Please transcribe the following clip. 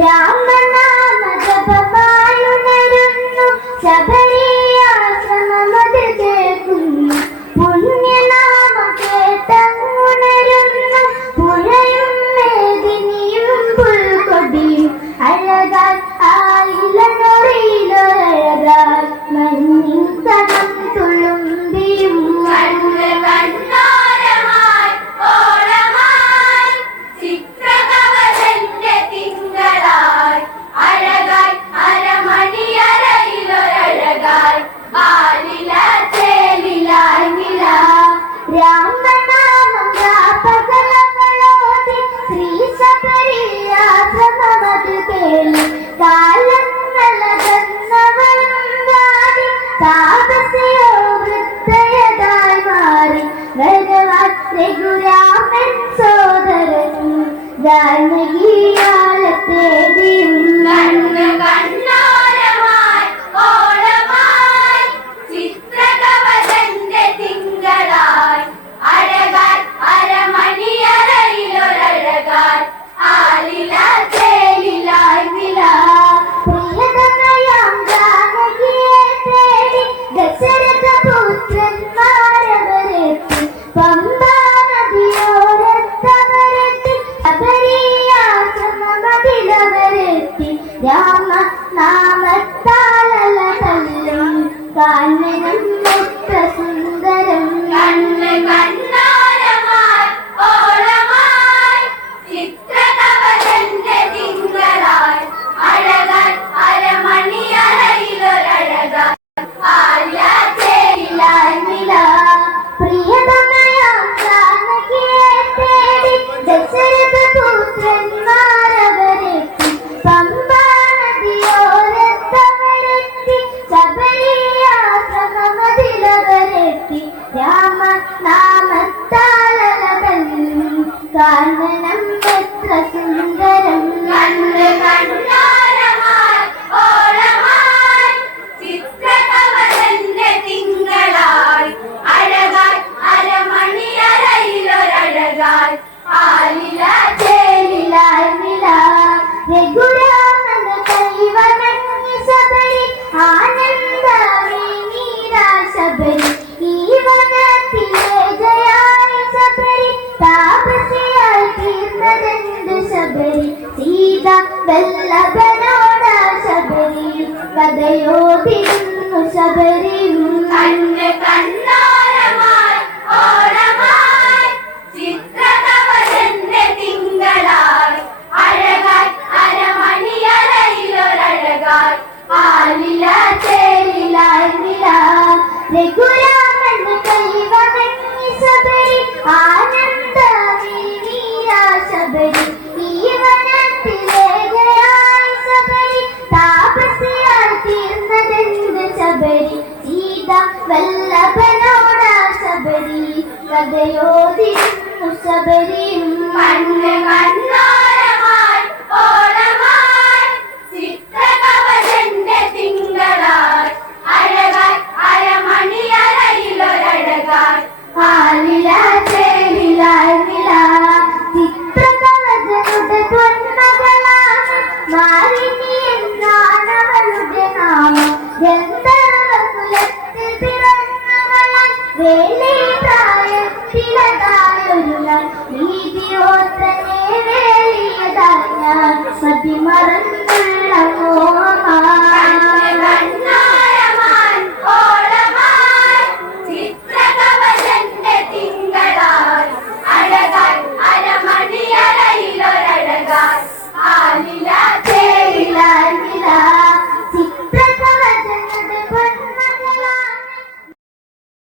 രാമനാമജപമായുണരുന്നു രാമനാമം രാപകലങ്ങളോതി ശ്രീ ശബരിയാശ്രമമത് കേളി. കാലങ്ങളകന്നവരും വാടി താപസയോ വൃദ്ധയതായി മാറി. ഭഗവാൻ രഘുരാമൻ സോദരനും ജാനകിയാലത്തേതിയും രാമ നാമത്താലതല്ലും കാനനം വല്ലഭനോട ശബരി കഥയോതിരുന്നു ശബരി കണ്ണ് കണ്ണോരമായി ഓണമായി ചിത്രകവചന്റെ തിങ്കളായി. അഴകായി അരമണിയറയിലൊരഴകായി. ആലില തേലിലായി നില രഘുരാമന്റെ ശബരി കഥയോതിരുന്നു ശബരി കണ്ണ് കണ്ണോരമായി ഓണമായി ചിത്രകവചന്റെ തിങ്കളായി. അഴകായി അരമണിയറയിലൊരഴകായി. ആലില തേലിലായി നില ചിത്രകവചനുടെ പൊന്മകളാണ്. മാലിനി എന്നാണ് അവളുടെ നാമം. ഗന്ധർവകുലത്തിൽ പിറന്നവളായി. വേലി പ്രായത്തിലതായൊരു മനസ്സിലതായൊരു നീതിയോത്തനെ വേലിയതായ മതിമറന്നുള്ള മോഹ